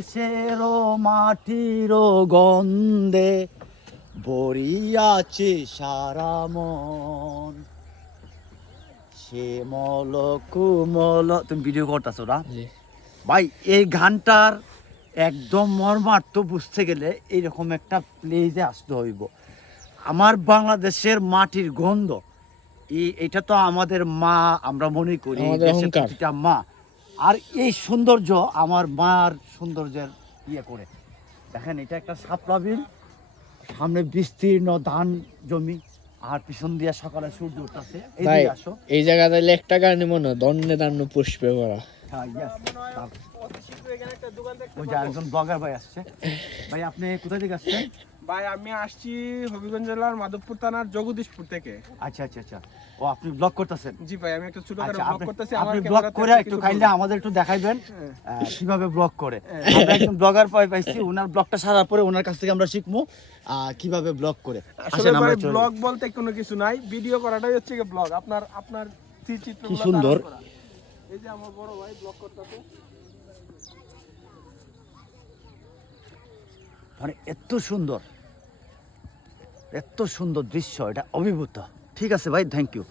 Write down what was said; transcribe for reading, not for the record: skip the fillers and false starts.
বাংলাদেশেরও মাটির গন্ধে ভরিয়াছে সারা মন। শ্যামল কুমল, তুমি ভিডিও করতেছো না ভাই? এই গানটার একদম মর্মার্থ বুঝতে গেলে এইরকম একটা প্লেজে আসতে হইব। আমার বাংলাদেশের মাটির গন্ধ, এটা তো আমাদের মা, আমরা মনে করি দেশের প্রতিটা মা। আর এই সৌন্দর্য আমার মার সৌন্দর্যের ইয়ে করে দেখেন, এটা একটা শাপলা বিল, সামনে বিস্তীর্ণ ধান জমি, আর পিছন দিয়ে সকালে সূর্য উঠতেছে। এই জায়গাতে একটা গানে মনে হয় ধন্যে ধান্য পুষ্পে ভরা। ওই যে একজন ব্লগার ভাই আসছে। ভাই আপনি কোথা থেকে আসছেন? ভাই আমি আসছি হবিগঞ্জ জেলার মাধবপুর থানার জগদীশপুর থেকে। আচ্ছা আচ্ছা আচ্ছা, ও আপনি ব্লগ করতেছেন? জি ভাই, আমি একটা ছোটখাটো ব্লগ করতেছি। আপনি ব্লগ করে একটু কাইন্ডলি আমাদের একটু দেখাইবেন কিভাবে ব্লগ করে। আমরা একজন ব্লগার পাইছি, ওনার ব্লগটা সারার পরে ওনার কাছ থেকে আমরা শিখবো কিভাবে ব্লগ করে। আসলে ভাই ব্লগ বলতে কোনো কিছু নাই, ভিডিও করাটাই হচ্ছে কি ব্লগ। আপনার চিত্রগুলো কি সুন্দর। এই যে আমার বড় ভাই ব্লগ করতেছে, মানে এত সুন্দর দৃশ্য, এটা অভিভূত। ঠিক আছে ভাই, থ্যাংক ইউ।